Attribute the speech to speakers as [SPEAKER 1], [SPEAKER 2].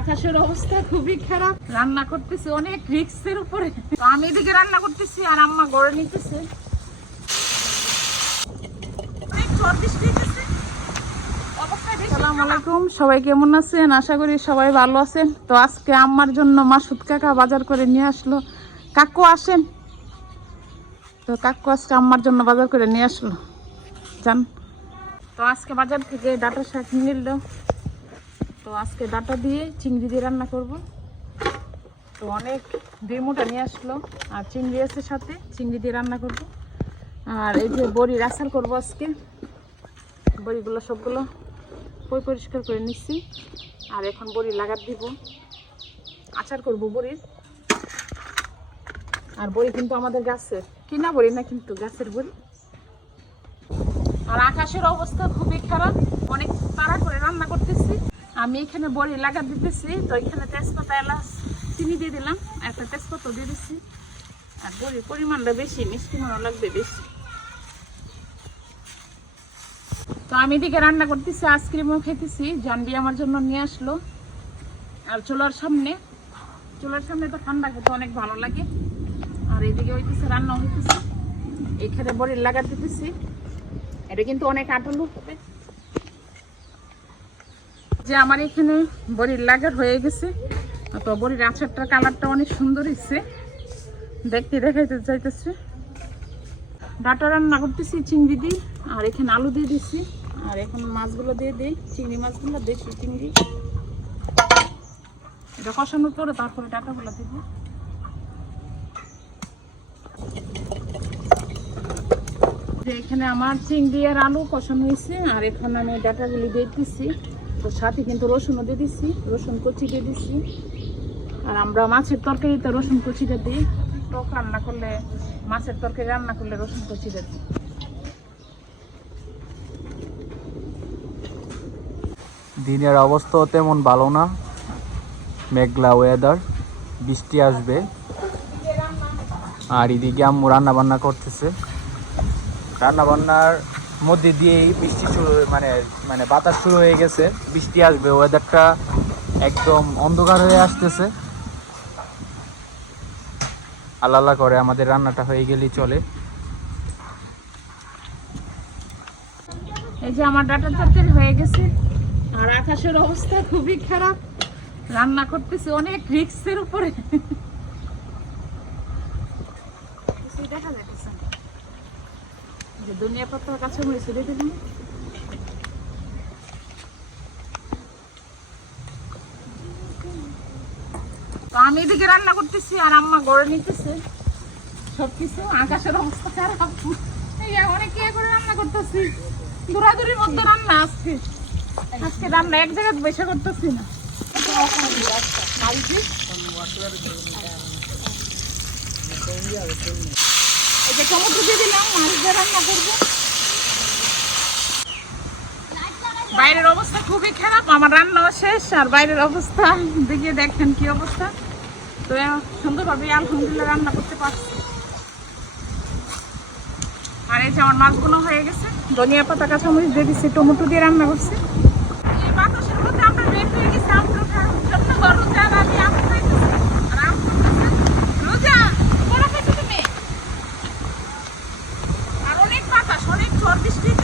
[SPEAKER 1] আকাশের অবস্থা খুবই খারাপ। রান্না করতেছি, অনেক রিক্সের উপরে। তো আমি এদিকে রান্না করতেছি আর আম্মা গড়ে নিতেছে। সবাই কেমন আছেন? আশা করি সবাই ভালো আছেন। তো আজকে আম্মার জন্য মাসুদ কাকা বাজার করে নিয়ে আসলো। কাকু আসেন। তো কাকু আজকে আম্মার জন্য বাজার করে নিয়ে আসলো। জান তো আজকে বাজার থেকে ডাটা শাক নিয়ে এলো তো আজকে ডাটা দিয়ে চিংড়ি দিয়ে রান্না করব। তো অনেক ডিমোটা নিয়ে আসলো। আর চিংড়ি আছে সাথে, চিংড়ি দিয়ে রান্না করব। আর এই যে বড়ির আচার করব আজকে। বড়িগুলো সবগুলো পই পরিষ্কার করে নিচ্ছি। আর এখন বড়ি লাগাত দিব। আচার করব বড়ির। আর বড়ি কিন্তু আমাদের গাছের কিনা বড়ি না কিন্তু গাছের বড়ি। আর আকাশের অবস্থা খুবই খারাপ। অনেক তাড়া করে রান্না করতেছি। আমি এখানে বড়ি লাগা দিতেছি, তো এখানে তেজপাতা এলাচ, চিনি দিয়ে দিলাম, একটা তেজপাতা দিয়ে দিচ্ছি আর বড়ির পরিমাণটা বেশি, মিষ্টি মনে লাগবে বেশি। তো আমি এদিকে রান্না করতেছি আইসক্রিমও খেতেছি জানবি আমার জন্য নিয়ে আসলো। আর চুলার সামনে চুলার সামনে তো ঠান্ডা খেতে অনেক ভালো লাগে। আর এদিকে হইতেছে রান্না হইতেছে। এখানে বড়ির লাগা দিতেছি। এটা কিন্তু অনেক আটালু হবে। যে আমার এখানে বড়ির লাগার হয়ে গেছে। তো বড়ির আচারটার কালারটা অনেক সুন্দর হচ্ছে দেখতে দেখাইতে চাইতেছে। ডাটা রান্না করতেছি, চিংড়ি দিয়ে, আর এখানে আলু দিয়ে দিচ্ছি আর এখন মাছগুলো দিয়ে দিই। চিংড়ি মাছগুলো, দেশি চিংড়ি। এটা কষানোর পরে তারপরে ডাটাগুলো দেবো যে এখানে আমার চিংড়ি আর আলু কষানো হয়েছে আর এখন আমি ডাটাগুলি দিয়ে দিচ্ছি তো সাথে কিন্তু রসুনও দিয়ে দিচ্ছি রসুন কচি দিয়ে দিচ্ছি আর আমরা মাছের তরকারিতে রসুন কচিটা দিই। টক রান্না করলে, মাছের তরকারি রান্না করলে রসুন কচিটা দিই।
[SPEAKER 2] দিনের অবস্থাও তেমন ভালো না। মেঘলা ওয়েদার বৃষ্টি আসবে। আর এদিকে আম্মু রান্না বান্না করতেছে। রান্না বান্নার মধ্যে দিয়েই বৃষ্টি শুরু মানে মানে বাতাস শুরু হয়ে গেছে। বৃষ্টি আসবে ওয়েদারটা একদম অন্ধকার হয়ে আসতেছে। আল্লাহ আল্লাহ করে আমাদের রান্নাটা হয়ে গেলেই চলে।
[SPEAKER 1] এই যে আমার ডাটা তরকারি হয়ে গেছে। আর আকাশের অবস্থা খুবই খারাপ। রান্না করতেছে অনেক রিক্সের উপরে। দেখা যাচ্ছে। যে দুনিয়া পাতার কাছে আমি তো আমি এদিকে রান্না করতেছি আর আম্মা গড়ে নিতেছে। সবকিছু, আকাশের অবস্থা খারাপ। অনেক ইয়ে করে রান্না করতেছি। দৌড়াদৌড়ির মধ্যে রান্না আজকে। আজকে রান্না এক জায়গায় বসে করতেছি না। এই যে টমেটো দিয়ে দিলাম, মাছ দিয়ে রান্না করব। বাইরের অবস্থা খুবই খারাপ, আমার রান্নাও শেষ, আর বাইরের অবস্থা, দেখে দেখেন কি অবস্থা। তো, সুন্দরভাবে আলহামদুলিল্লাহ রান্না করতে পারছি। আর এই যে আমার মাছগুলো হয়ে গেছে, ধনিয়া পাতা, কাঁচামরিচ দিয়ে দিচ্ছি টমেটো দিয়ে রান্না করছি। yapıştırdım.